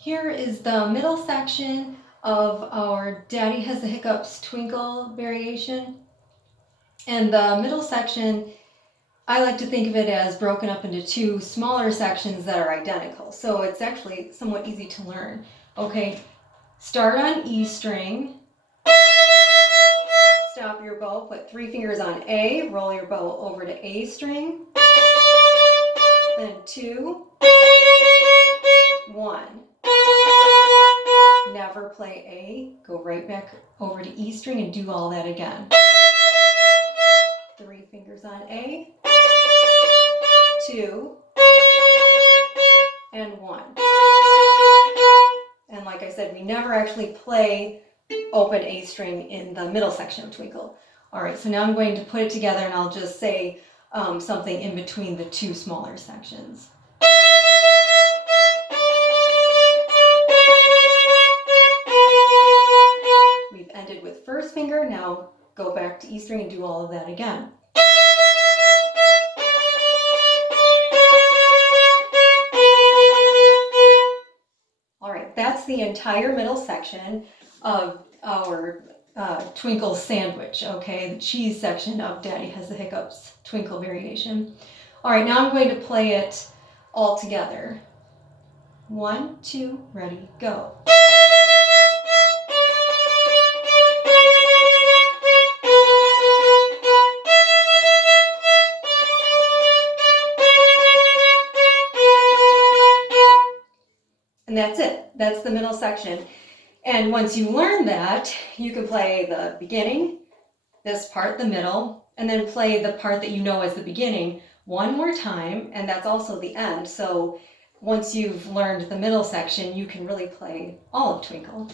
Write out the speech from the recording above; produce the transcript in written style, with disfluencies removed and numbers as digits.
Here is the middle section of our Daddy Has the Hiccups Twinkle variation. And the middle section, I like to think of it as broken up into two smaller sections that are identical. So it's actually somewhat easy to learn. Okay, start on E string. Stop your bow, put 3 fingers on A, roll your bow over to A string. Then 2, 1. Never play A, go right back over to E string and do all that again. 3 fingers on A, 2, and 1. And like I said, we never actually play open A string in the middle section of Twinkle. All right, so now I'm going to put it together and I'll just say something in between the two smaller sections. We've ended with first finger, now go back to E string and do all of that again. All right, that's the entire middle section of our Twinkle sandwich, okay? The cheese section of Daddy Has the Hiccups Twinkle variation. All right, now I'm going to play it all together. 1, 2, ready, go. And that's it. That's the middle section. And once you learn that, you can play the beginning, this part, the middle, and then play the part that you know as the beginning one more time, and that's also the end. So once you've learned the middle section, you can really play all of Twinkle.